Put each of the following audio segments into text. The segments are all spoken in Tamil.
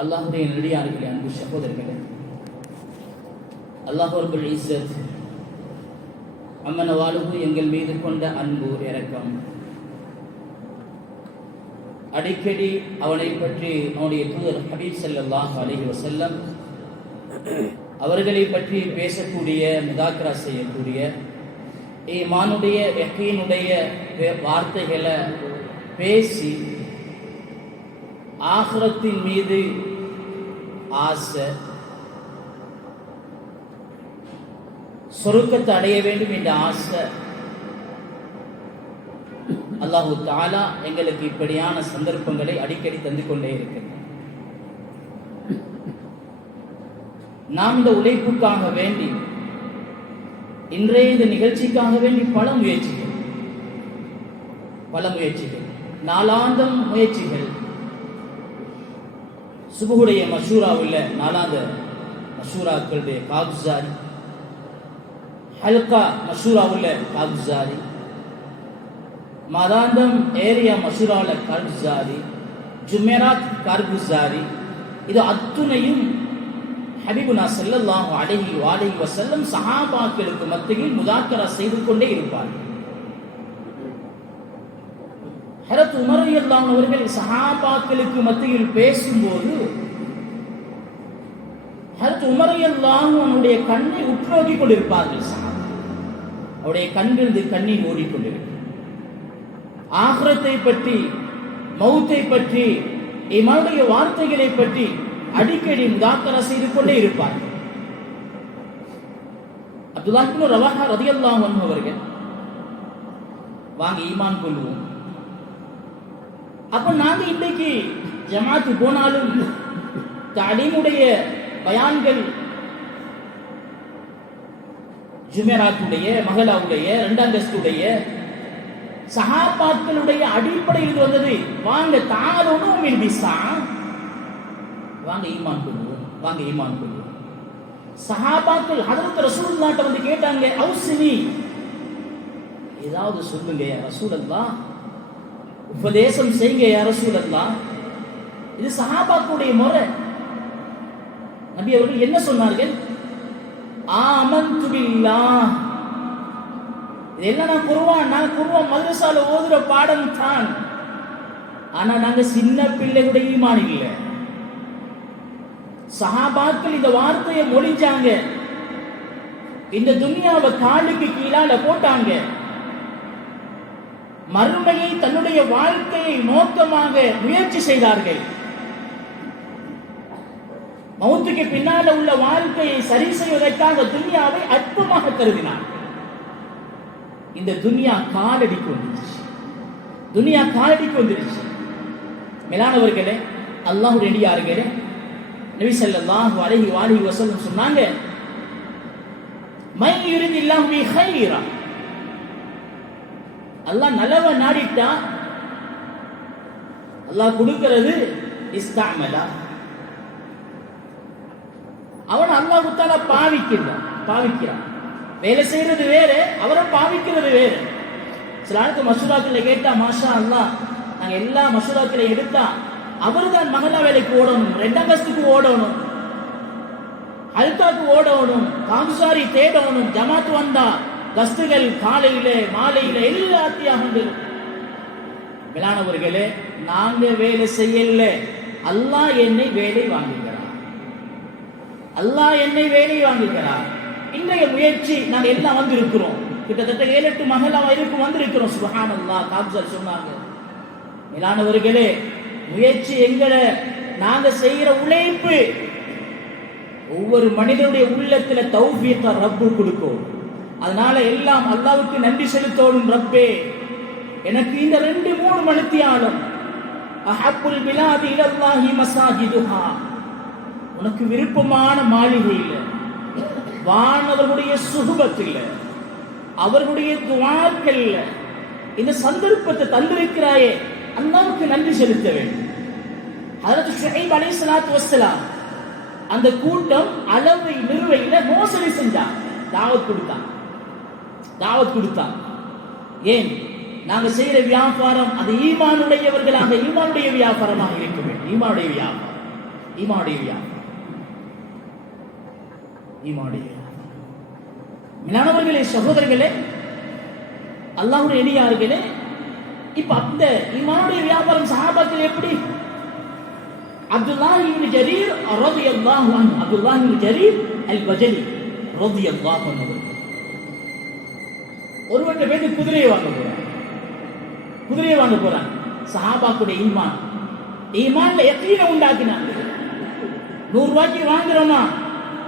அல்லாஹுடைய நடிகார்களே, அன்பு சகோதரர்களே, அல்லாஹ் ரப்புல் இஸ்ஸத் அம்மனவாலுகு எங்கள் மீது கொண்ட அன்பு இரக்கம், அடிக்கடி அவனை பற்றி அவனுடைய தூதர் ஹபீப் ஸல்லல்லாஹு அலைஹி வஸல்லம் அவர்களை பற்றி பேசக்கூடிய, முதாக்கரா செய்யக்கூடிய, ஈமானுடைய யகீனுடைய வார்த்தைகளை பேசி ஆகிரத்தின் மீது ஆசை, சொருக்கத்தை அடைய வேண்டும் என்ற ஆசை, அல்லாஹு தஆலா எங்களுக்கு இப்படியான சந்தர்ப்பங்களை அடிக்கடி தந்து கொண்டே இருக்கிறார். நாம் இந்த உழைப்புக்காக வேண்டி, இன்றைய இந்த நிகழ்ச்சிக்காக வேண்டி பல முயற்சிகள், நாளாந்தம் முயற்சிகள், சுபுடைய மஷூராவில் நாளாந்த மஷூராக்களுடைய காகுசாரி, ஹல்கா மஷூராவில் காகுசாரி, மாதாந்தம் ஏரியா மஷூராவில் காகுசாரி, ஜுமெராத் கார்குசாரி, இது அத்துணையும் ஹபீபுனா ஸல்லல்லாஹு அலைஹி வஸல்லம் சஹாபாக்களுக்கு மத்தியில் முதாக்கரா செய்து கொண்டே இருப்பார்கள். ஹஜ்ரத் உமர் ரலியல்லாஹு அன்ஹு அவர்கள் சஹாபாக்களுக்கு மத்தியில் பேசும்போது ஹஜ்ரத் உமர் ரலியல்லாஹு அன்ஹுடைய கண்ணை உற்று கொண்டிருப்பார்கள். அவருடைய கண்ணிலிருந்து கண்ணீர் ஓடிக்கொண்டிருக்கும். ஆகிரத்தை பற்றி, மௌத்தை பற்றி, ஈமானுடைய வார்த்தைகளை பற்றி அடிக்கடி முதாக்கரா செய்து கொண்டே இருப்பார்கள். அப்துல்லாஹ் இப்னு ரவாஹா ரலியல்லாஹு அன்ஹு அவர்கள், வாங்க ஈமான் கொள்வோம். அப்ப நாங்க இன்னைக்கு ஜமாத்து போனாலும் தலீமுடைய பயான்கள், ஜுமெராத்துடைய, மகளாவுடைய, இரண்டாந்தஸ்துடைய, சஹாபாக்களுடைய அடிப்படையில் வந்தது. வாங்க தாலோனும் பிஸா, வாங்க ஈமான் கொள்வோம், வாங்க ஈமான் கொள்வோம். சஹாபாக்கள் ஹஜ்ரத் ரசூலுல்லாஹ் வந்து கேட்டாங்க, அவுசினி, ஏதாவது சொல்லுங்க யா ரசூலல்லாஹ், உபதேசம் செய்யுங்க யா ரசூலல்லாஹ். இது சஹாபாக்களுடைய முறை. நபி அவர்கள் என்ன சொன்னார்கள்? ஆமன்து பில்லாஹ். இதெல்லாம் நான் குர்ஆன் மதரசால ஓதுற பாடம் தான். ஆனா நாங்க சின்ன பிள்ளைகளுடைய ஈமான் இல்லை. சஹாபாக்கள் இந்த வார்த்தையை மொழிஞ்சாங்க, இந்த துனியாவை காலுக்கு கீழால போட்டாங்க, மறுமையை தன்னுடைய வாழ்க்கையை நோக்கமாக முயற்சி செய்தார்கள். மௌத்துக்கு பின்னால உள்ள வாழ்க்கையை சரி செய்வதற்காக துனியாவை அற்பமாக கருதினார். இந்த துனியா காலடிக்கு வந்துருச்சு. மேலானவர்களே, அல்லாஹ்வுடைய அடியார்களே, நபி ஸல்லல்லாஹு அலைஹி வஸல்லம் சொன்னாங்க, மை யுரிதில்லாஹு பி கைரா, அல்லாஹ் நல்லவ நாடிட்டா அல்லாஹ் கொடுக்கிறது இஸ்தஅமலா, அவன் அல்லாஹ் தஆலா பாவிக்கிறான். வேலை செய்யறது வேற, அவரை பாவிக்கிறது வேற. சில ஆளுக்கு மஷூராக்களை கேட்டா, மாஷா அல்லாஹ், நாங்க எல்லா மஷூராக்களை எடுத்தா அவர்தான் மகல்லா வேலைக்கு ஓடணும், ரெண்டாம் கஸ்துக்கு ஓடணும், அல்காக்கு ஓடணும், காங்குசாரி தேடணும், ஜமாத் வந்தா கஸ்துகள் காலையில மாலையில எல்லா தியாகங்களும். மேலானவர்களே, நாங்க வேலை செய்யல, அல்லாஹ் என்னை வேலை வாங்குகிறார். இன்றைய முயற்சி நாங்க எல்லாம் வந்திருக்கிறோம். கிட்டத்தட்ட 7-8 மகல்லா வந்திருக்கிறோம். சுப்ஹானல்லாஹ், காப்சர் சொன்னாங்க. மேலானவர்களே, முயற்சி எங்களை, நாங்க செய்யற உழைப்பு ஒவ்வொரு மனிதனுடைய உள்ளத்துல தௌஃபீக ரப்பு கொடுக்கும். அதனால எல்லாம் அல்லாஹ்வுக்கு நன்றி செலுத்தோடும். ரப்பே, எனக்கு இந்த 2-3 மணித்தியாலும் அஹப்புல் பிலாதி இலல்லாஹி மசாஜிதுஹா, உனக்கு விருப்பமான மாளிகை இல்லை, வானவர்களுடைய சுஹபத் இல்லை, அவர்களுடைய துஆக்கள் இல்லை, இந்த சந்தர்ப்பத்தை தந்திருக்கிறாயே, அல்லாஹ்வுக்கு நன்றி செலுத்த வேண்டும். ஹஜ்ரத் ஷுஐப் அலைஹிஸ்ஸலாத்து வஸ்ஸலாம் அந்த கூட்டம் அளவை நிறுவையில மோசடி செஞ்சாங்க. தாவத் கொடுத்தாங்க. ஏன்? நாங்க செய்யற வியாபாரம் அது ஈமானுடையவர்களாக, ஈமானுடைய வியாபாரமாக இருக்க வேண்டும். ஈமானுடைய வியாபாரம் ஈமானுடைய வியாபாரம். ஈமானுடைய வியாபாரம். மேலானவர்களே, சகோதரர்களே, அல்லாஹ்வுடைய எளியார்களே, இப்ப அந்த ஈமானுடைய வியாபாரம் சஹாபாக்கள் எப்படி? அப்துல்லாஹ் இப்னு ஜரீர் ரலியல்லாஹு அன்ஹு, அப்துல்லாஹ் இப்னு ஜரீர் அல்-பஜலி ரலியல்லாஹு அன்ஹு ஒருவர்கிட்ட போய் குதிரையை வாங்க போறாங்க. சஹாபாக்குடைய ஈமான்ல யக்கீனை உண்டாக்கினாங்க. 100 ரூபாய்க்கு வாங்குறோமா,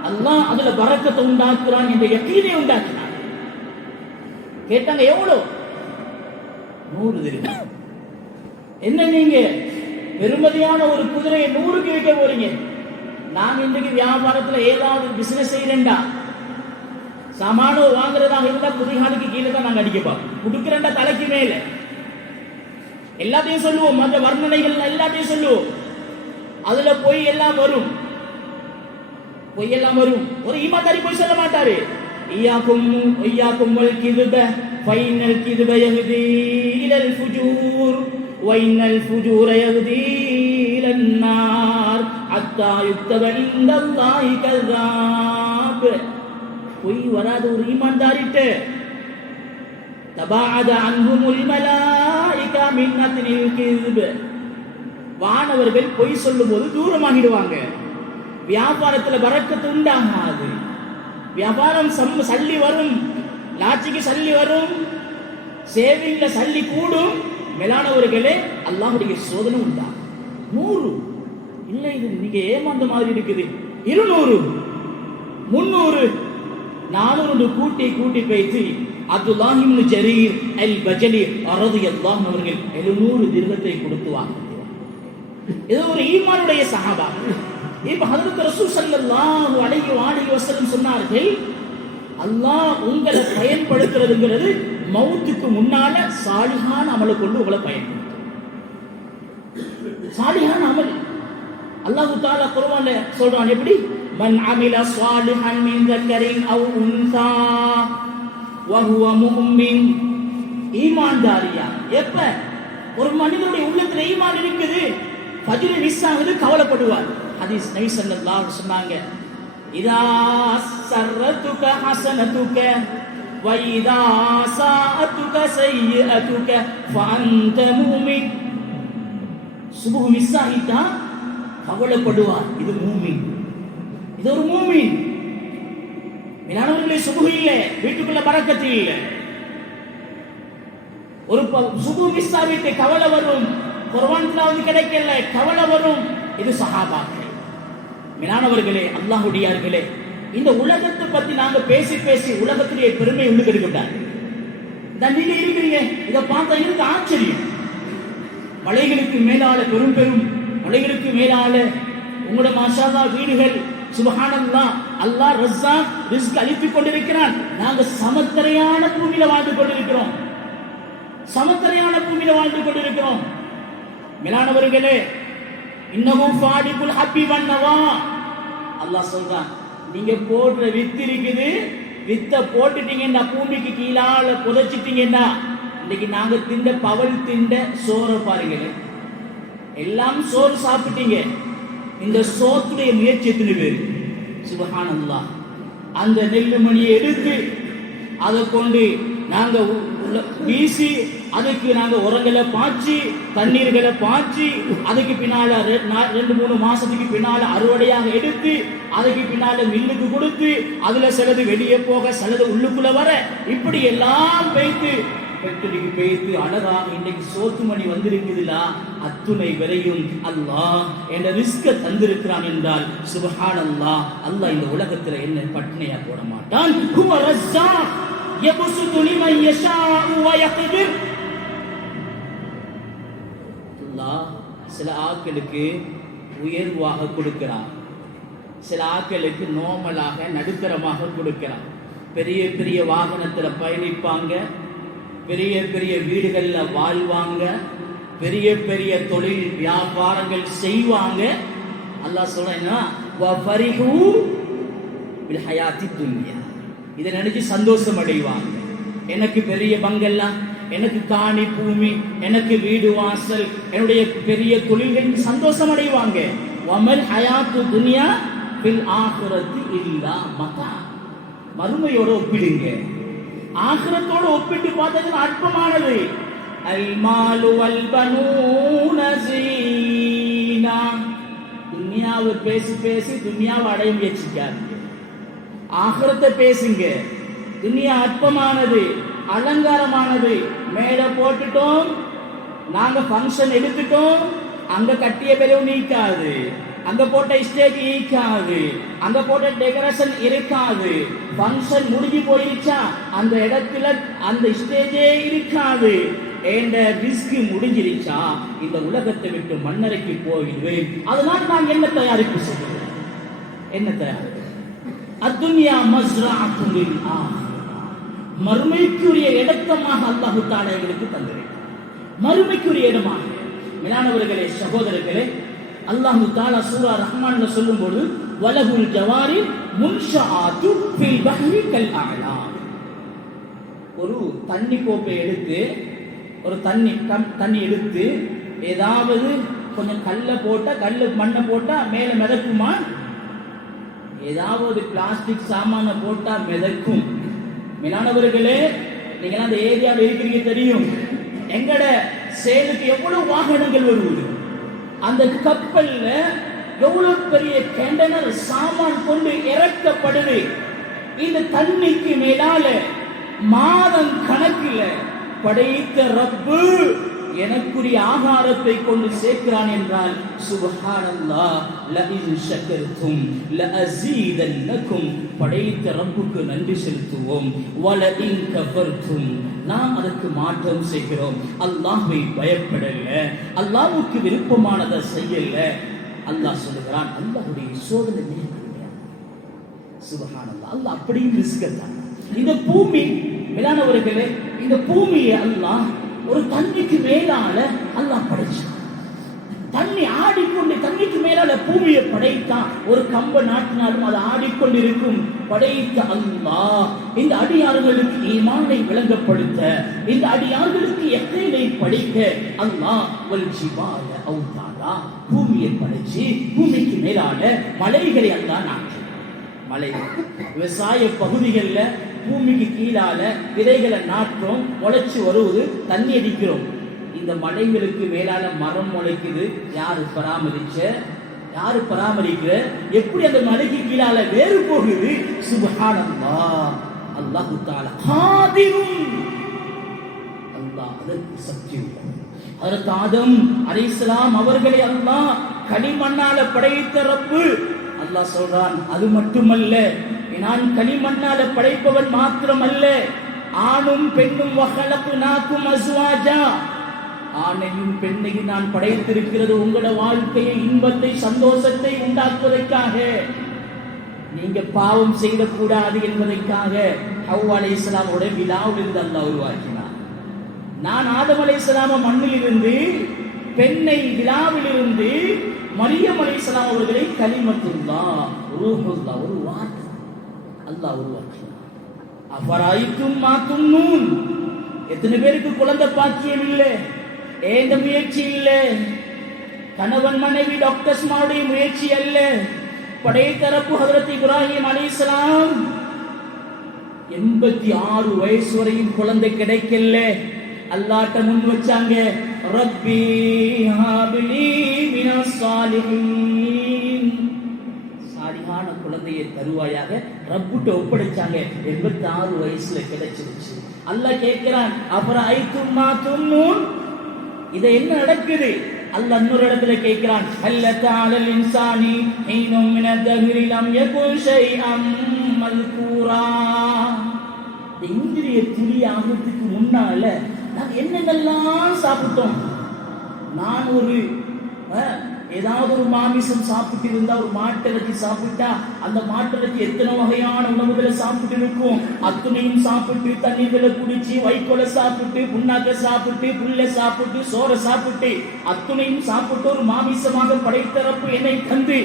அல்லாஹ் அதுல பரக்கத்தை உண்டாக்குறான் என்ற யக்கீனை உண்டாக்கினாங்க. கேட்டாங்க, எவ்வளவு? 100 திர்ஹம். என்ன நீங்க பெருமதியான ஒரு குதிரையை 100க்கு விற்க போறீங்க? நான் இன்றைக்கு வியாபாரத்துல ஏதாவது பிசினஸ் செய்யறேன்டா, சாமானோ வாங்குறதாக இருந்தா குதிகாலுக்கு கீழே தான் நாங்க அடிக்கப்பா கொடுக்கிறேன்டா, தலைக்கு மேல எல்லாத்தையும் சொல்லுவோம், மற்ற வர்ணனைகள் எல்லாத்தையும் சொல்லுவோம். அதுல பொய் எல்லாம் வரும். ஒரு ஈமான்தாரி பொய் சொல்ல மாட்டாரு. இய்யாக்கும் வல் கிதுப ஃபைனல் கிதுப யஹ்தி இலல் ஃபுஜூர் வைனல் ஃபுஜூர யஹ்தி இலன் நார் ஹத்தா யுக்தப இன்தல்லாஹி கஸாப். பொய் வராத ஒரு ஈமான்தாரிட்ட தபாஅத அன்ஹுமுல் மலாயிகா மின் நத்னில் கிதுப். வானவர்கள் பொய் சொல்லும்போது தூரமாகிடுவாங்க. வியாபாரத்துல பரக்கத்து உண்டாகாது. வியாபாரம் சல்லி வரும், லாட்சிக்கு சல்லி வரும், சேவிங்ல சல்லி கூடும். மேலானவர்களே, அல்லாஹ்வுடைய சோதனை உண்டாகும். 100 இல்லை, இது நீங்க ஏமாந்த மாதிரி இருக்குது. 200 300 400 கூட்டி பேசி அப்துல்லாஹ் இப்னு ஜரீர் அல்-பஜலி ரலியல்லாஹு அன்ஹு அவர்கள் 700 திர்ஹத்தை கொடுத்து வாங்கினார். இது ஒரு ஈமானுடைய சஹாபா. இப்ப ஹஜ்ரத் ரசூல் ஸல்லல்லாஹு அலைஹி வஸல்லம் சொன்னார்கள், அல்லாஹ் உங்களை பயன்படுத்துறதுங்கிறது மௌத்துக்கு முன்னால சாலிஹான அமலை கொண்டு உங்களை பயன்படுத்தும். சாலிஹான அமல் அல்லாஹ் தஆலா குர்ஆன்ல சொல்றான். எப்படி? மன் அமில ஸாலிஹன் மின் ذكرٍ أو أنثى وهو مؤمن. ஈமான்தாரியா? எப்ப ஒரு மனிதனுடைய உள்ளத்துல ஈமான் இருக்குது, ஃபஜ்ர் மிஸ் ஆகுது, கவலைப்படுவார். ஹதீஸ் நபி ஸல்லல்லாஹு அலைஹி சொன்னாங்க, இதா சர்ரதுக ஹஸனதுக வ இதா சாஅதுக சய்யிஅதுக ஃபஅன்த முஃமின். சுபஹ் மிஸ் ஆகிட்டா கவலைப்படுவார். இது மூமின், இது ஒரு மூமின். மேலானவர்களே, சுபஹ் இல்ல, வீட்டுக்குள்ள பரக்கத்து இல்ல. ஒரு சுபஹ் மிஸ் ஆகிட்டு கவலை வரும், குர்ஆன் திலாவத் கிடைக்கல, கவலை வரும். இது சஹாபாக்கள். மேலானவர்களே, அல்லாஹ்வுடையார்களே, இந்த உலகத்தை பத்தி நாங்க பேசி உலகத்திலே பெருமை உள்ளுக்கு இருக்கக்கூடாது. நீங்க இருக்கிறீங்க, இதை பார்த்தா எனக்கு ஆச்சரியம். மலைகளுக்கு மேலால பெரும் மலைகளுக்கு மேலால உங்களோட மாஷா அல்லாஹ் வீடுகள், சுப்ஹானல்லாஹ், அல்லாஹ் ரஸாக் ரிஸ்க் அளித்துக் கொண்டிருக்கிறான். நாங்க சமத்தரையான பூமியில வாழ்ந்து கொண்டிருக்கிறோம். மேலானவர்களே, இன்னமும் ஃபாடிகுல் ஹப்பி வன்னவா. அல்லாஹ் சொல்றான், நீங்க போடுற வித்து இருக்குது, வித்த போட்டுட்டீங்கன்னா பூமிக்கு கீழால புதைச்சிட்டீங்கன்னா, இன்னைக்கு நாங்க திண்ட பவல் திண்ட சோறை பாருங்களே, எல்லாம் சோறு சாப்பிட்டீங்க. இந்த சோத்துடைய முயற்சி எத்தனை பேர்? சுப்ஹானல்லாஹ். அந்த நெல்லு மணியை எடுத்து அதை கொண்டு நாங்க வீசி, அதுக்கு நாங்க உரங்களை பாய்ச்சி, தண்ணீர்களை பாய்ச்சி, அதுக்கு பின்னால 2-3 மாசத்துக்கு பின்னால அறுவடையாக எடுத்து, அதுக்கு பின்னால மில்லுக்கு கொடுத்து, அதுல சிலது வெளியே போக, சிலது உள்ளுக்குள்ள வர, இப்படி எல்லாம் பேய்த்து அழகாக இன்னைக்கு சோத்து மணி வந்திருக்குதுலா, அத்துணை வரையும் அல்லாஹ் என்ற ரிஸ்க தந்திருக்கிறான் என்றால் சுப்ஹானல்லாஹ். அல்லாஹ் இந்த உலகத்துல என்ன பட்டினியா போட மாட்டான். ஹுவ ரஸ்ஸாக் யப்சுது லிமன் யஷாஉ வ யக்திர். அல்லாஹ் சில ஆட்களுக்கு உயர்வாக கொடுக்கிறான், சில ஆட்களுக்கு நோமலாக நடுத்தரமாக கொடுக்கிறான். பெரிய பெரிய வாகனத்துல பயணிப்பாங்க, பெரிய பெரிய வீடுகள்ல வாழ்வாங்க, பெரிய பெரிய தொழில் வியாபாரங்கள் செய்வாங்க. அல்லாஹ் சொல்றேன்னா வஃபரிஹு பில் ஹயாத்தி துன்யா, இதை நினைச்சு சந்தோஷம் அடைவாங்க. எனக்கு பெரிய பங்களா, எனக்கு காணி பூமி, எனக்கு வீடு வாசல், என்னுடைய பெரிய தொழில்கள் சந்தோஷம் அடைவாங்க. வமல் ஹயாத்து துன்யா ஃபில் ஆখিরাতি இல்லா மதா. மறுமையோட ஒப்பிடுங்க, ஆகிரத்தோடு ஒப்பிட்டு பார்த்தது அற்பமானது. அல் மாலு வல் பனூன ஸீனா. துன்யாவை பேசி பேசி துன்யாவை அடைய முயற்சிக்காதீங்க, ஆகிரத்தை பேசுங்க. துன்யா அற்பமானது, அலங்காரமானது. மேடை போட்டுட்டோம், நாங்க ஃபங்க்ஷன் எடுத்துட்டோம், அங்க கட்டிய பெலவு நீக்காது, அங்க போட்ட ஸ்டேஜ் ஈக்காது, அங்க போட்ட டெக்கரேஷன் இருக்காது. ஃபங்க்ஷன் முடிஞ்சு போயிருச்சா அந்த இடத்துல அந்த ஸ்டேஜே இருக்காது. என்ற ரிஸ்க் முடிஞ்சிருச்சா இந்த உலகத்தை விட்டு மண்ணறைக்கு போயிடுவேன். அதனால நான் என்ன தயாரிப்பு செய்கிறேன்? என்ன தயாரிப்பு? அத்துன்யா மஸ்ரஅத்துன் லில் ஆখিরাহ. மறுமைக்குரிய இடத்தமாக அல்லாஹ் தஆலா எங்களுக்கு தந்திருக்கிறார். மறுமைக்குரிய இடமாக. மேலானவர்களே, சகோதரர்களே, அல்லாஹ் தஆலா சூரா ரஹ்மான்ல சொல்லும்போது வலகுல் ஜவாரி முன்ஷஆத்து ஃபில் பஹ்ரி கல் அஅலாம். ஒரு தண்ணி கோப்பை எடுத்து, ஒரு தண்ணி எடுத்து ஏதாவது கொஞ்சம் கல்லு மண்ணை போட்டா மேல மிதக்குமா? ஏதாவது பிளாஸ்டிக் சாமான போட்டா மிதக்கும். மேலானவர்களே, நீங்க அந்த ஏரியாவில் இருக்கிறீங்க தெரியும், எங்கட சேலுக்கு எவ்வளவு வாகனங்கள் வருவது, அந்த கப்பல்ல எவ்வளவு பெரிய கண்டனர் சாமான் கொண்டு இறக்கப்படுது. இந்த தண்ணிக்கு மேலால மாதம் கணக்கில் படைத்த ரப்பு எனக்குரிய ஆகாரத்தை கொண்டு சேர்க்கிறான் என்றால் சுப்ஹானல்லாஹ் லஇன் ஷக்கர்தும் லஅஸீதன்னகும். படைத்த ரப்புக்கு நன்றி செலுத்துவோம். வலஇன் கஃபர்தும், நாம் அதற்கு மாற்றம் செய்கிறோம். அல்லாஹ்வை பயப்படல, அல்லாஹ்வுக்கு விருப்பமானதை செய்யல. அல்லாஹ் சொல்லுகிறான், அல்லாஹ்வுடைய சோதனை நேர்மையா. சுப்ஹானல்லாஹ், அல்லாஹ் அப்படியே ரிஸ்கத்தான். இந்த பூமி, மேலானவர்களே, இந்த பூமியை அல்லாஹ் ஒரு தண்ணிக்கு மேலால அல்லாஹ் படைச்சான். தண்ணி ஆடிக்கொண்டு தண்ணிக்கு மேலால பூமியை படைத்தான். ஒரு கம்ப நாட்டினாலும் அது ஆடிக்கொண்டிருக்கும். படைத்த அல்லாஹ் இந்த அடியார்களுக்கு ஈமானை விளங்கப்படுத்த, இந்த அடியார்களுக்கு எக்கையை படிக்க அல்லாஹ் வல் ஜிபால அவுதாதா, பூமியை படைச்சு பூமிக்கு மேலால மலைகளை அல்லாஹ் நாட்டினான். மலை விவசாய பகுதிகளில் பூமிக்கு கீழால விதைகளை நாட்டுறோம், முளைச்சு வருவது, தண்ணி அடிக்கிறோம். இந்த மலைகளுக்கு மேலால மரம் முளைக்குது. யாரு பராமரிக்கிற? எப்படி அந்த மலைக்கு கீழால வேறு போகுது? சுப்ஹானல்லாஹ், அல்லாஹு தஆலா காதிரும். அல்லாஹ் அதற்கு சக்தி உள்ளவன். ஹஜ்ரத் ஆதம் அலைஹிஸ்ஸலாம் அவர்களை அல்லாஹ் களிமண்ணால படைத்த ரப்பு. அல்லாஹ் சொல்றான், அது மட்டுமல்ல, நான் களிமண்ணால படைப்பவன் மாத்திரமல்ல, ஆணும் பெண்ணும் வஹலக்னாகும் அஸ்வாஜா, ஆணையும் பெண்ணையும் நான் படைத்திருக்கிறது உங்களோட வாழ்க்கையை, இன்பத்தை, சந்தோஷத்தை உண்டாக்குவதற்காக, நீங்க பாவம் செய்யக்கூடாது என்பதற்காக. ஹவ்வா அலைஹிஸ்ஸலாமோட விலாவில் இருந்து அல்லாஹ் உருவாக்கினார். நான் ஆதம் அலைஹிஸ்ஸலாம மண்ணில் இருந்து, பெண்ணை விலாவில் இருந்து, மரியம் அலைஹிஸ்ஸலாம் அவர்களை கலிமத்துல்லாஹ், ரூஹுல்லாஹ், ஒரு வார்த்தை அல்லாஹ் உருவாக்கினார். அஃபராயித்தும் மா தும்னூன். எத்தனை பேருக்கு குழந்தை பாக்கியம் இல்லை? ஏந்த முயற்சி இல்லை. கணவன் மனைவி டாக்டர்ஸ் மாவுடைய முயற்சி அல்ல. படைத்தரப்பு ஹஜ்ரத் இப்ராஹிம் அலைஹிஸ்ஸலாம் 86 வயசு வரையும் குழந்தை கிடைக்கல. அல்லாஹ்ட்ட முன் வச்சாங்க, ரப்பி ஹாபிலி மினஸ் சாலிஹீன், சாலிஹான குழந்தையை தருவாயாக ரப்புட்ட ஒப்படைச்சாங்க. 86 வயசுல கிடைச்சிருச்சு. அல்லாஹ் கேட்கிறான், அப்புறம் ஐத்தும்மா தும்னூன், இது என்ன நடக்குது? அல்லாஹ் இன்னொரு இடத்துல கேட்கிறான், ஹல்லத அலல் இன்சானி ஹீனும் மினத் தஹ்ரி லம் யகுன் ஷைஅம் மல்கூரா. இந்திரிய துளி ஆகிறதுக்கு முன்னால நாங்க என்னென்னலாம் சாப்பிட்டோம். நான் ஏதாவது ஒரு மாமிசம் சாப்பிட்டு இருந்தா, ஒரு மாட்டிறைச்சி சாப்பிட்டா, அந்த மாட்டிறைச்சி எத்தனை வகையான உணவுகளை சாப்பிட்டு இருக்கும். அத்துணையும் சாப்பிட்டு, தண்ணீர்களை குடிச்சு, வைக்கோலை சாப்பிட்டு, புண்ணாக்க சாப்பிட்டு, புல்லை சாப்பிட்டு, சோறை சாப்பிட்டு, அத்துணையும் சாப்பிட்டு ஒரு மாமிசமாக படைத்தரப்பு என்னை தந்து,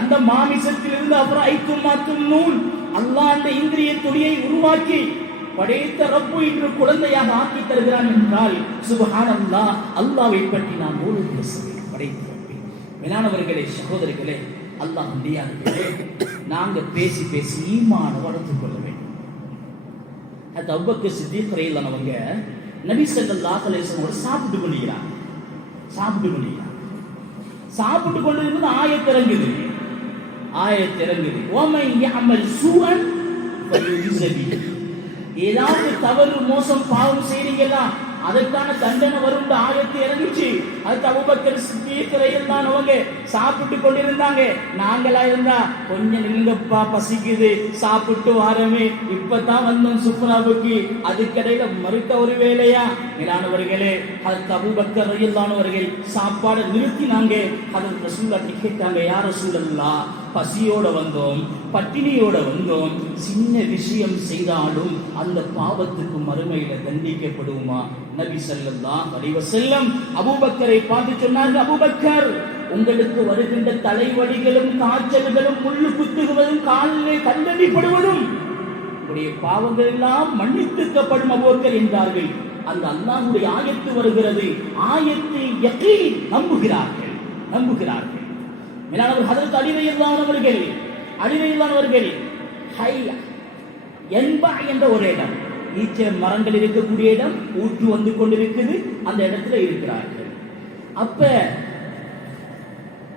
அந்த மாமிசத்திலிருந்து அப்புறம் ஐத்தும் மாத்தும் நூல் அல்லாஹ் அந்த இந்திரிய துளியை உருவாக்கி படைத்த ரப்பு இன்று குழந்தையாக ஆக்கி தருகிறான் என்றால் சுப்ஹானல்லாஹ், அல்லாஹ்வை பற்றி நாம் பேசுகிறோம். படைத்த மேலானவர்களே, சகோதரிகளே, அல்லாஹ் முடியாதே நாங்க பேசி பேசி ஈமான வளர்த்துக் கொள்ள வேண்டும். அது அபூபக்கர் சித்தீக் ரலியல்லாஹு அவங்க நபி ஸல்லல்லாஹு அலைஹி வஸல்லம் சாப்பிட்டு கொண்டிருக்கிறாங்க. சாப்பிட்டு கொண்டிருக்கும்போது ஆயத் இறங்குது. ஓமன் யஅமல் சூஅன் ஃபயுஜ்ஸபி. ஏதாவது தவறு, மோசம், பாவம் செய்றீங்களா, அதற்கான தண்டனை வரும் ஆயத்து இறங்கிச்சு. அதுக்கு அபூபக்கர் சித்தீக் ரலியல்லாஹு அவங்க சாப்பிட்டு கொண்டிருந்தாங்க. நாங்களா இருந்தா கொஞ்சம் நிங்கப்பா, பசிக்குது, சாப்பிட்டு வாரமே, இப்பதான் வந்தோம் சுப்ராவுக்கு, அதுக்கடையில மறுக்க ஒரு வேலையா? மேலானவர்களே, அதுக்கு அபூபக்கர் ரலியல்லாஹு அவர்கள் சாப்பாடை நிறுத்தினாங்க. அதற்கு ரசூலுல்லாஹ் கேட்டாங்க, யா ரசூலல்லாஹ், பசியோட வந்தோம், பட்டினியோட வந்தோம், சின்ன விஷயம் செய்தாலும் அந்த பாவத்துக்கு மறுமையில தண்டிக்கப்படுமா? நபி ஸல்லல்லாஹு அலைஹி வஸல்லம் அபூபக்கரை பார்த்து சொன்னார்கள், அபூபக்கர், உங்களுக்கு வருகின்ற தலைவலிகளும் காய்ச்சல்களும் முள்ளு குத்துவதும் காலிலே கல்லடிப்படுவதும் உங்களுடைய பாவங்கள் எல்லாம் மன்னித்துக்கப்படும் அபூபக்கர் என்றார்கள். அந்த அல்லாஹ்வுடைய ஆயத்து வருகிறது. ஆயத்தை யகீன், நம்புகிறார்கள். மேலானவர் ஹஜ்ரத் அலி ரலியல்லாஹு அவர்கள் ஹையா என்பா என்ற ஒரு இடம், ஈச்ச மரங்கள் இருக்கக்கூடிய இடம், ஊற்று வந்து கொண்டிருக்குது, அந்த இடத்துல இருக்கிறார்கள். அப்ப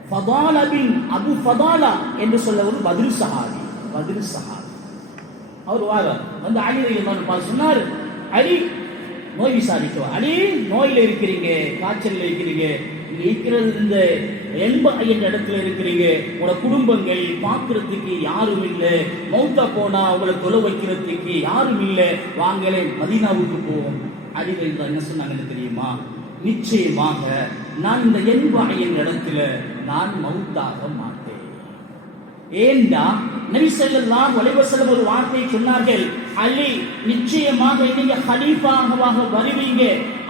ஃபதாலா பின் அபு ஃபதாலா என்று சொல்ல ஒரு பத்ரு சஹாபி அவர் வந்து அலி ரலியல்லாஹு அன்ஹு சொன்னார், அலி நோய் விசாரிக்கோ, அலி நோயில இருக்கிறீங்க, காய்ச்சல் இருக்கிறீங்க, இருக்கிறது இந்த எண்ப என்ற இடத்துல இருக்கிறீங்க, உங்களோட குடும்பங்கள் பார்க்கறதுக்கு யாரும் இல்லை, மௌத்தா போனா உங்களை தொலை வைக்கிறதுக்கு யாரும் இல்லை, வாங்களே மதீனாவுக்கு போவோம். அடிகள் என்ன சொன்னாங்கன்னு தெரியுமா? நிச்சயமாக நான் இந்த எண்ப என்ற இடத்துல நான் மௌத்தாக மாட்டேன். ஏண்டா நபி ஸல்லல்லாஹு அலைஹி வஸல்லம் ஒரு வார்த்தையை சொன்னார்கள், அலி, நிச்சயமாக நீங்க கலீஃபாவாக வருவீங்க,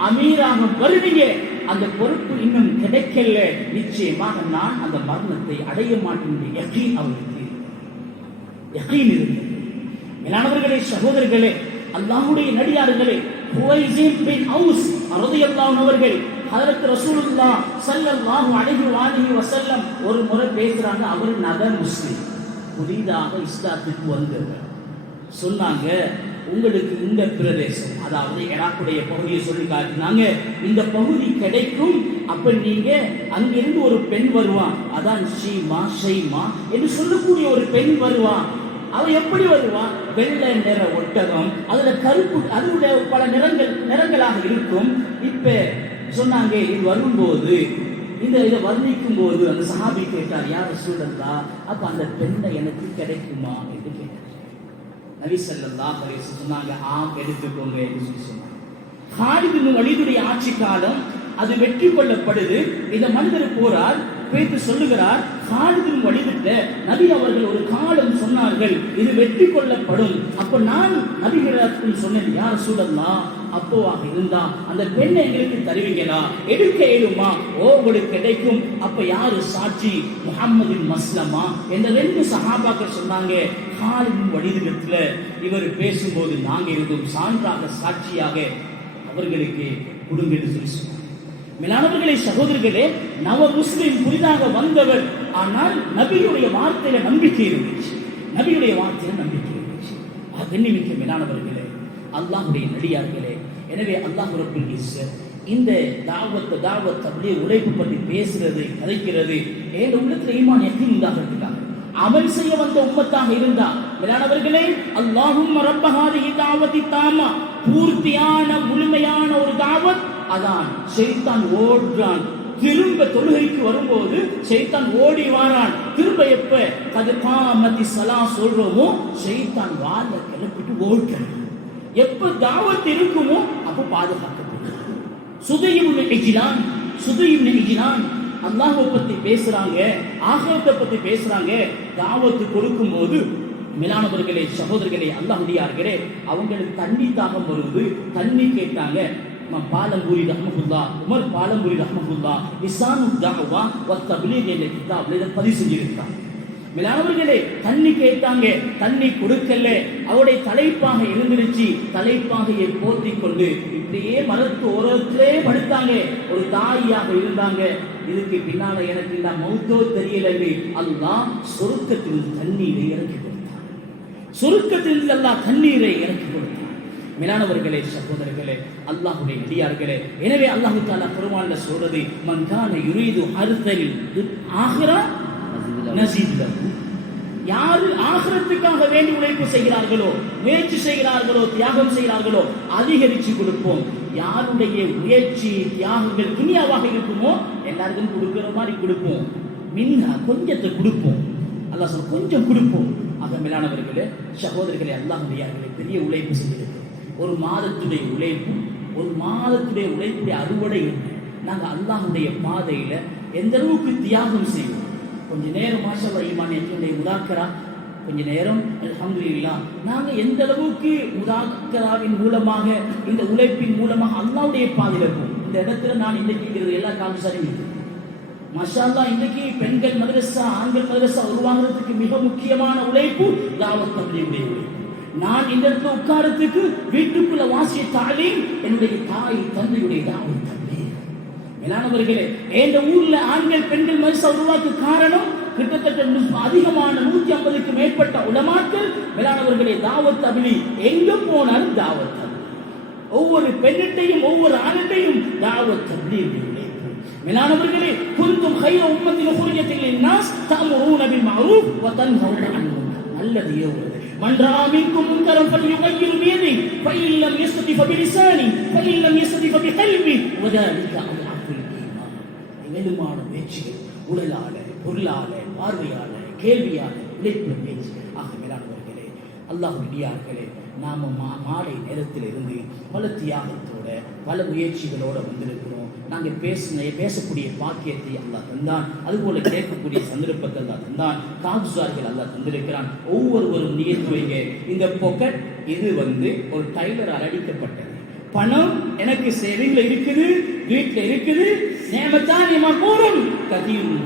அமீராக வருவீங்க, அந்த பொறுப்பு இன்னும் கிடைக்கல, நிச்சயமாக நான் அந்த மரணத்தை அடைய மாட்டேன். யகீன் அவருக்கு இருந்தது. மேலானவர்களே, சகோதரர்களே, அல்லாஹ்வுடைய நடிகார்களே, ஹுவைஸின் பின் அவுஸ் ரலியல்லாஹு அவர்கள் ஹஜ்ரத் ரசூலுல்லாஹ் ஸல்லல்லாஹு அலைஹி வஸல்லம் ஒரு முறை பேசுறாங்க. அவர் நபர் முஸ்லிம், புதிதாக இஸ்லாத்துக்கு வந்தவர். சொன்னாங்க, உங்களுக்கு இந்த பிரதேசம், அதாவது ஈராக்குடைய பகுதியை சொல்லி காட்டினாங்க, இந்த பகுதி கிடைக்கும், அப்ப நீங்க அங்கிருந்து ஒரு பெண் வருவான், அதான் ஷைமா என்று சொல்லக்கூடிய ஒரு பெண் வருவான். அவ எப்படி வருவான்? வெள்ளை நிற ஒட்டகம், அதுல கருப்பு, அதனுடைய பல நிறங்களாக இருக்கும். இப்ப சொன்னாங்க, இது வரும்போது இதை வர்ணிக்கும் போது அந்த சஹாபி கேட்டார், யார் ரசூலல்லாஹ், அப்ப அந்த பெண்ணை எனக்கு கிடைக்குமா என்று கேட்டார். நபி ஸல்லல்லாஹு அலைஹி வஸல்லம் சொன்னாங்க, ஆம், எடுத்துக்கோங்க என்று சொன்னாங்க. காலித் பின் வலீதுடைய ஆட்சி காலம் அது வெற்றி கொள்ளப்படுது. இந்த மனிதர் போறார், பேத்து சொல்லுகிறார், காலித் பின் வலீதுட்ட நபி அவர்கள் ஒரு காலம் சொன்னார்கள், இது வெற்றி கொள்ளப்படும். அப்ப நான் நபிகளிடத்தில் சொன்னேன், யா ரசூலல்லாஹ், அப்போவாக இருந்தா அந்த பெண்ணை எங்களுக்கு தருவீங்களா, எடுக்க இயலுமா? ஓ, உங்களுக்கு கிடைக்கும். அப்ப யாரு சாட்சி? முஹம்மது மஸ்லமா என்ற 2 சஹாபாக்கள் சொன்னாங்க. காலித் பின் வலீதுல இவர் பேசும்போது நாங்க இருந்தோம், சான்றாக சாட்சியாக அவர்களுக்கு கொடுங்க என்று சொல்லி சொன்னாங்க. மேலானவர்களே, சகோதரர்களே, நவ முஸ்லிம் புதிதாக வந்தவர், ஆனால் நபியுடைய வார்த்தையில நம்பிக்கை இருந்துச்சு. கண்ணிமிக்க மேலானவர்களே, அல்லாஹ்வுடைய நடிகார்களே, எனவே அல்லாஹ் ரப்புல் இஸ்ஸத் இந்த தாவத் அப்படியே உழைப்பு பற்றி பேசுறது, கதைக்கிறது, என் உள்ளத்துல ஈமான் யகீன் உண்டாகிறதுக்காக அமல் செய்ய வந்த உம்மத்தாக இருந்தா, மேலானவர்களே, அல்லாஹும்ம ரப்ப ஹாதிஹி தாவத்தி தாமா, பூர்த்தியான முழுமையான ஒரு தாவத். அதான் ஷைத்தான் ஓடுறான், திரும்ப தொழுகைக்கு வரும்போது ஷைத்தான் ஓடி வாரான். திரும்ப எப்ப கதுகாமதி ஸலா சொல்றோமோ ஷைத்தான் வாழ கிளப்பிட்டு ஓடுறான். எப்ப தாவத் இருக்குமோ அப்ப பாதுகாக்கப்படுது. சுதையும் இஜ்லான் அல்லாஹ்வை பத்தி பேசுறாங்க, ஆகிரத்தை பத்தி பேசுறாங்க. தாவத்து கொடுக்கும் போது மேலானவர்களே, சகோதரர்களே, அல்லாஹ்வுடையார்களே, அவங்களுக்கு தண்ணி தாகம் வருது, தண்ணி கேட்டாங்க. பாலம்பூரி ரஹ்மத்துல்லா, உமர் பாலம்பூரி ரஹ்மத்துல்லா இசானு தஅவா வ தப்லீக் என்ற கிதாபில் இதை பதிவு செஞ்சிருக்காங்க. மேலானவர்களே, தண்ணி கேட்டாங்க, தண்ணி கொடுக்கல. அவருடைய தலைப்பாக இருந்துருச்சு, தலைப்பாகையை போத்திக் கொண்டு இப்படியே மரத்து ஓரத்திலே படுத்தாங்க. ஒரு தாயாக இருந்தாங்க. இதுக்கு பின்னால எனக்கு இந்த மௌத்தோ தெரியலவே அல்லாஹ் சொர்க்கத்தில் தண்ணீரை இறக்கி கொடுத்தான். சொர்க்கத்தில் அல்லாஹ் தண்ணீரை இறக்கி கொடுத்தான். மேலானவர்களே, சகோதரர்களே, அல்லாஹ்வுடைய அடியார்களே, எனவே அல்லாஹ் தஆலா குர்ஆன்ல சொல்றது மன் கான யுரீது ஹர்தல் ஆஹிரா நஸீத் லஹு. யாரு ஆகிரத்துக்காக வேண்டி உழைப்பு செய்கிறார்களோ, முயற்சி செய்கிறார்களோ, தியாகம் செய்கிறார்களோ அதிகரிச்சு கொடுப்போம். யாருடைய முயற்சி தியாகங்கள் துனியாவாக இருக்குமோ எல்லாருக்கும் கொடுக்கிற மாதிரி கொடுப்போம். மின்னா கொஞ்சத்தை கொடுப்போம். அல்லாஹ் சொல்ல கொஞ்சம் கொடுப்போம். ஆக மேலானவர்களே, சகோதரர்களே, அல்லாஹ்வுடைய பெரிய உழைப்பு செஞ்சிருக்கு. ஒரு மாதத்துடைய உழைப்புடைய அறுவடை என்ன? நாங்கள் அல்லாஹ்வுடைய பாதையில எந்த அளவுக்கு தியாகம் செய்வோம். கொஞ்ச நேரம் மாஷாஅல்லாஹ் ஈமான் என்னுடைய முதாக்கரா, கொஞ்ச நேரம் அல்ஹம்துலில்லாஹ், நாங்கள் எந்த அளவுக்கு முதாக்கராவின் மூலமாக இந்த உழைப்பின் மூலமாக அல்லாஹ்வுடைய பாதையில இருப்போம். இந்த இடத்துல நான் இன்னைக்கு எல்லா காமிசாரையும் மாஷாஅல்லாஹ், இன்னைக்கு பெண்கள் மதரசா, ஆண்கள் மதரசா உருவாகிறதுக்கு மிக முக்கியமான உழைப்பு தாவத் தப்லீகுடைய உழைப்பு. நான் இந்த இடத்துல உட்காரத்துக்கு வீட்டுக்குள்ள வாசிய தாலீம் என்னுடைய தாய் தந்தையுடைய தாவத் தப்லீக். மேலானவர்களே, இந்த ஊர்ல ஆண்கள் பெண்கள் மதரசா உருவாக்கு காரணம் கிட்டத்தட்ட அதிகமான 150க்கு மேற்பட்ட உலமாக்கள். மேலானவர்களே, தாவத் தப்லீக் எங்க போனாலும் தாவத் தப்லீக். ஒவ்வொரு பெண்ணிட்டையும் ஒவ்வொரு ஆணிட்டையும் தாவத் தப்லீக். மேலானவர்களே, குந்தும் கைர உம்மத்தின் உஹ்ரியத்தின் லின்னாஸ் தஅமுரூன பில் மஅரூஃப் வ தன்ஹவுன அனில் முன்கர். நல்லது ஏவுவது. மன் ரஆ மின்கும் முன்கரன் ஃபல்யுகையிரு பியதிஹி ஃபஇன் லம் யஸ்ததி ஃபபிலிசானி ஃபஇன் லம் யஸ்ததி ஃபபிகல்பி வதாலிக அஃஅஃபுல் ஈமான். எங்களுமான முயற்சிகள் உடலால, பொருளால, பார்வையால, கேள்வியால, உழைப்பு முயற்சி. ஆக மேலானவர்களே, அல்லாஹ்வுடைய அடியார்களே, நாம மாலை நேரத்தில் இருந்து பல தியாகத்தோட பல முயற்சிகளோட வந்திருக்கிறோம். நாங்கள் பேசக்கூடிய பாக்கியத்தை அல்லாஹ் தந்தான். அதுபோல கேட்கக்கூடிய சந்தர்ப்பத்தை அல்லாஹ் தந்தான். காகுசார்கள் அல்லாஹ் தந்திருக்கிறான். ஒவ்வொருவரும் நியத்து வைங்க. இந்த பொக்கெட் இது ஒரு டைலரால் அடிக்கப்பட்டது. பணம் எனக்கு சேவிங்ல இருக்குது, வீட்டுல இருக்குது. நேமத்தானி மகூரும் கதீரும்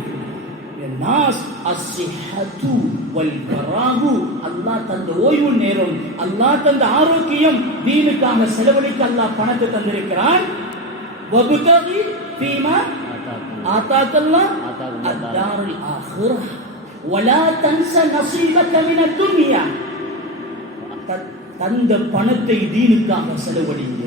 நாஸ் அஸ்ஸிஹத்து வல் ஃபராகு. அல்லாஹ் தந்த ஓய்வு நேரம், அல்லாஹ் தந்த ஆரோக்கியம், தீனுக்காக செலவழிக்க அல்லாஹ் பணத்தை தந்திருக்கிறான். வபுதகி ஃபீமா ஆதாக்கல்லாஹ் அத்தாருல் ஆখিরাহ வலா தன்ஸ நஸீபக மினத் துன்யா. தந்த பணத்தை தீனுக்காக செலவழிங்க.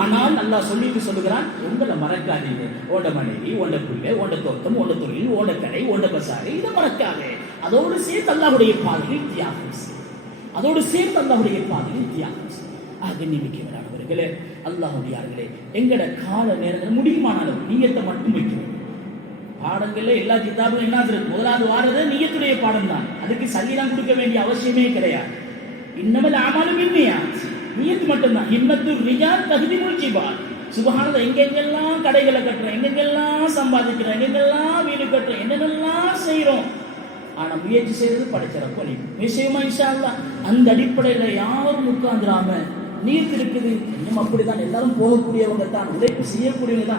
ஆனால் அல்லாஹ் சொல்லுகிறான், உங்களை மறக்காதீங்க. ஓட மனைவி, ஓட பிள்ளை, ஓட தோட்டம், ஓட தொழில், ஓட கடை, ஓட பசாரி, இதை மறக்காதே. அதோடு சேர்த்து அல்லாஹ்வுடைய பாதையில் தியாகம் செய். கண்ணியமிக்கவர்களே, அல்லாஹ்வுடையார்களே, எங்கட கால நேரத்தில் முடியுமான அளவு நீயத்தை மட்டும் வைக்கணும். பாடங்கள்ல எல்லா கிதாபும் என்ன இருக்கு? முதலாவது வாரது நீயத்துடைய பாடம் தான். அதுக்கு சல்லிலாம் கொடுக்க வேண்டிய அவசியமே கிடையாது. இன்னமல் அமலும் இல்லையா, நீயத்து மட்டும்தான். ஹிம்மத்து ரிஜால் தஹ்திமுல் ஜிபால். சுபஹானல்லாஹ், எங்கெங்கெல்லாம் கடைகளை கட்டுறோம், எங்கெங்கெல்லாம் சம்பாதிக்கிறோம், எங்கெங்கெல்லாம் வீடு கட்டுறோம், என்னென்னலாம் செய்யறோம். ஆனா முயற்சி செய்யறது படைச்சிறப்பு நிச்சயமா இன்ஷா அல்லாஹ். அந்த அடிப்படையில யாரும் உட்கார்ந்துடாம நீயத்து இருக்குது. இன்னும் அப்படிதான் எல்லாரும் போகக்கூடியவங்க தான், உழைப்பு செய்யக்கூடியவங்க தான்.